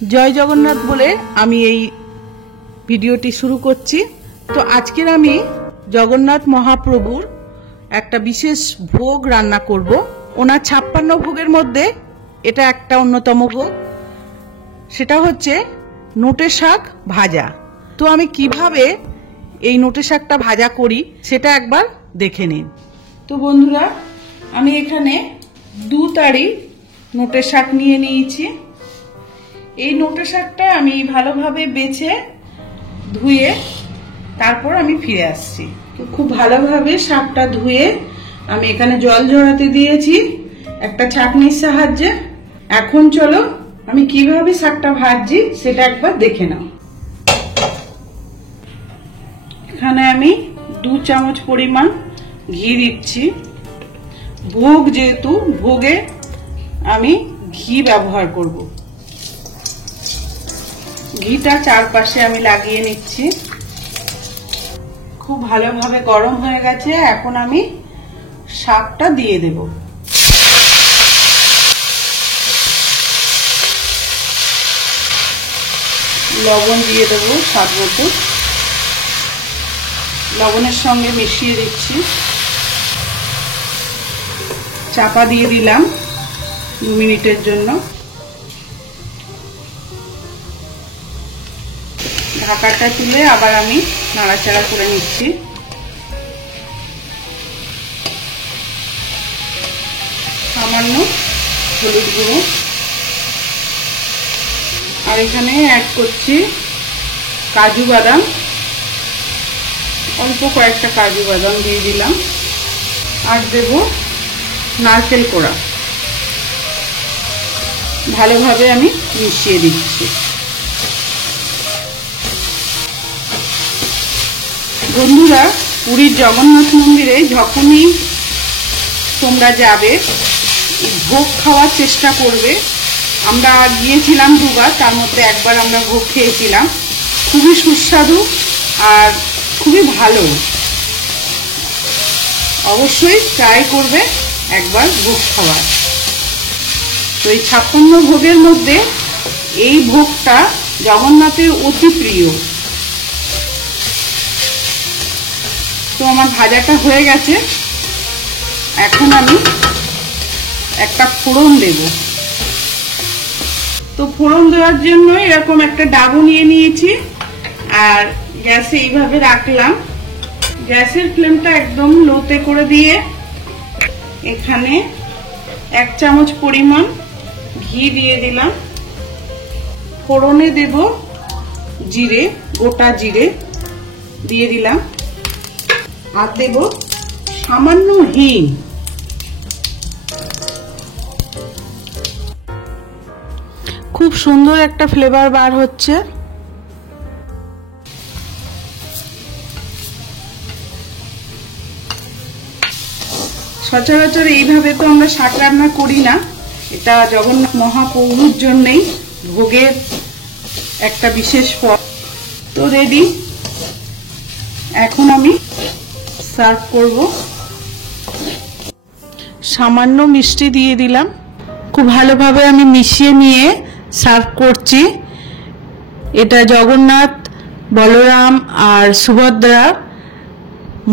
জয় জগন্নাথ বলে আমি এই ভিডিওটি শুরু করছি। তো আজকের আমি জগন্নাথ মহাপ্রভুর একটা বিশেষ ভোগ রান্না করব। ওনার 56 ভোগের মধ্যে এটা একটা অন্যতম ভোগ, সেটা হচ্ছে নোটে শাক ভাজা। তো আমি কিভাবে এই নোটে শাকটা ভাজা করি সেটা একবার দেখে নিন। তো বন্ধুরা, আমি এখানে 2 তাড়ি নোটে শাক নিয়ে নিয়েছি। এই নোটে শাকটা আমি ভালোভাবে বেছে ধুয়ে তারপর আমি ফিরে আসছি। তো খুব ভালোভাবে শাকটা ধুয়ে আমি এখানে জল ঝরাতে দিয়েছি একটা ছাঁকনির সাহায্যে। এখন চলো আমি কিভাবে শাকটা ভাজছি সেটা একবার দেখে নাও। এখানে আমি 2 চামচ পরিমাণ ঘি দিচ্ছি। ভোগ যেহেতু, ভোগে আমি ঘি ব্যবহার করব। ঘিটা চারপাশে আমি লাগিয়ে নিচ্ছি। খুব ভালোভাবে গরম হয়ে গেছে। এখন আমি শাকটা দিয়ে দেব। লবণ দিয়ে দেবো স্বাদ মতো। লবণের সঙ্গে মিশিয়ে দিচ্ছি। চাপা দিয়ে দিলাম 2 মিনিটের জন্য। ঢাকাটা তুলে আবার আমি নাড়াচাড়া করে নিচ্ছি। সামান্য হলুদ গুঁড়ো, আর এখানে অ্যাড করছি কাজু বাদাম। অল্প কয়েকটা কাজু বাদাম দিয়ে দিলাম। আর দেব নারকেল কোড়া। ভালোভাবে আমি মিশিয়ে দিচ্ছি। বন্ধুরা, পুরীর জগন্নাথ মন্দিরে যখনই তোমরা যাবে ভোগ খাওয়ার চেষ্টা করবে। আমরা গিয়েছিলাম 2 বার, তার মধ্যে একবার আমরা ভোগ খেয়েছিলাম। খুবই সুস্বাদু আর খুবই ভালো। অবশ্যই ট্রাই করবে একবার ভোগ খাওয়ার। তো এই 56 ভোগের মধ্যে এই ভোগটা জগন্নাথের অতি প্রিয়। তো আমার ভাজাটা হয়ে গেছে। এখন আমি একটা ফোড়ন দেব। তো ফোড়ন দেওয়ার জন্য এরকম একটা ডাবু নিয়ে নিয়েছি আর গ্যাসে এইভাবে রাখলাম। গ্যাসের ফ্লেমটা একদম লোতে করে দিয়ে এখানে 1 চামচ পরিমাণ ঘি দিয়ে দিলাম। ফোড়নে দেব জিরে, গোটা জিরে দিয়ে দিলাম। আর দেব সামান্য হিং। খুব সুন্দর একটা ফ্লেভার বার হচ্ছে। সচরাচর এইভাবে তো আমরা শাক রান্না করি না। এটা জগন্নাথ মহাপ্রভুর জন্যই ভোগের একটা বিশেষ পদ। তো রেডি। এখন আমি সার্ভ করব। সামান্য মিষ্টি দিয়ে দিলাম। খুব ভালোভাবে আমি মিশিয়ে নিয়ে সার্ভ করছি। এটা জগন্নাথ, বলরাম আর সুভদ্রা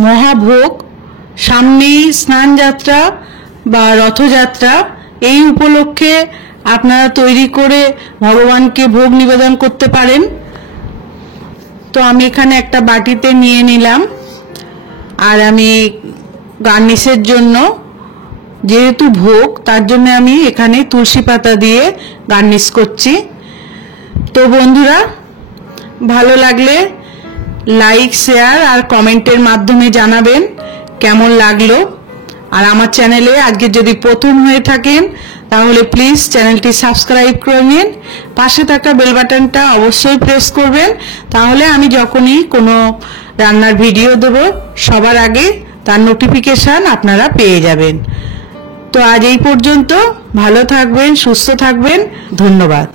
মহাভোগ। সামনেই স্নানযাত্রা বা রথযাত্রা। এই উপলক্ষে আপনারা তৈরি করে ভগবানকে ভোগ নিবেদন করতে পারেন। তো আমি এখানে একটা বাটিতে নিয়ে নিলাম। আর আমি গার্নিশের জন্য, যেহেতু ভোগ, তার জন্য আমি এখানে তুলসী পাতা দিয়ে গার্নিশ করছি। তো বন্ধুরা, ভালো লাগলে লাইক, শেয়ার আর কমেন্টের মাধ্যমে জানাবেন কেমন লাগলো। আর আমার চ্যানেলে আজকে যদি প্রথম হয়ে থাকেন তাহলে প্লিজ চ্যানেলটি সাবস্ক্রাইব করে নিন। পাশে থাকা বেল বাটনটা অবশ্যই প্রেস করবেন, তাহলে আমি যখনই কোনো রান্নার ভিডিও দেব সবার আগে তার নোটিফিকেশন আপনারা পেয়ে যাবেন। তো আজ এই পর্যন্ত। ভালো থাকবেন, সুস্থ থাকবেন। ধন্যবাদ।